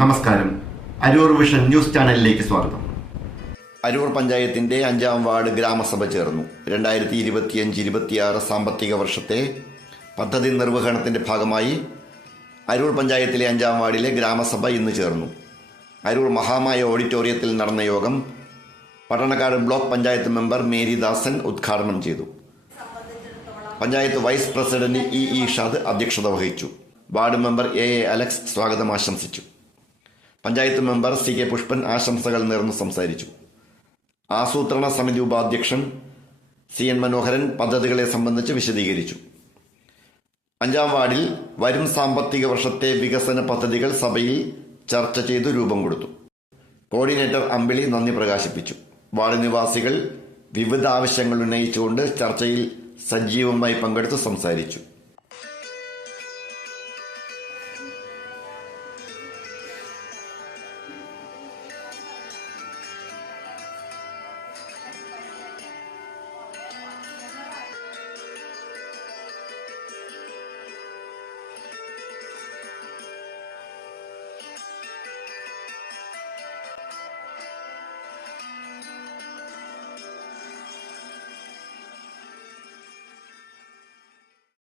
നമസ്കാരം. Aroor vision news ചാനലിലേക്ക് സ്വാഗതം. അരൂർ പഞ്ചായത്തിന്റെ 5-ാം വാർഡ് ഗ്രാമസഭ ചേർന്നു. 2025-26 സാമ്പത്തിക വർഷത്തെ പദ്ധതി നിർവഹണത്തിന്റെ ഭാഗമായി അരൂർ പഞ്ചായത്തിലെ 5-ാം വാർഡിലെ ഗ്രാമസഭ ഇന്ന് ചേർന്നു. അരൂർ മഹാമായ ഓഡിറ്റോറിയത്തിൽ നടന്ന യോഗം Pattanakkad block panchayat member Mary Dasan ഉദ്ഘാടനം ചെയ്തു. Panchayat vice president E Shad അധ്യക്ഷത വഹിച്ചു. വാർഡ് മെമ്പർ എ അലക്സ് സ്വാഗതം ആശംസിച്ചു. പഞ്ചായത്ത് മെമ്പർ CK പുഷ്പൻ ആശംസകൾ നേർന്നു സംസാരിച്ചു. ആസൂത്രണ സമിതി ഉപാധ്യക്ഷൻ CN മനോഹരൻ പദ്ധതികളെ സംബന്ധിച്ച് വിശദീകരിച്ചു. 5-ാം വാർഡിൽ വരും സാമ്പത്തിക വർഷത്തെ വികസന പദ്ധതികൾ സഭയിൽ ചർച്ച ചെയ്തു രൂപം കൊടുത്തു. കോർഡിനേറ്റർ അമ്പിളി നന്ദി പ്രകാശിപ്പിച്ചു. വാർഡ് നിവാസികൾ വിവിധ ആവശ്യങ്ങൾ ഉന്നയിച്ചുകൊണ്ട് ചർച്ചയിൽ സജീവമായി പങ്കെടുത്ത് സംസാരിച്ചു.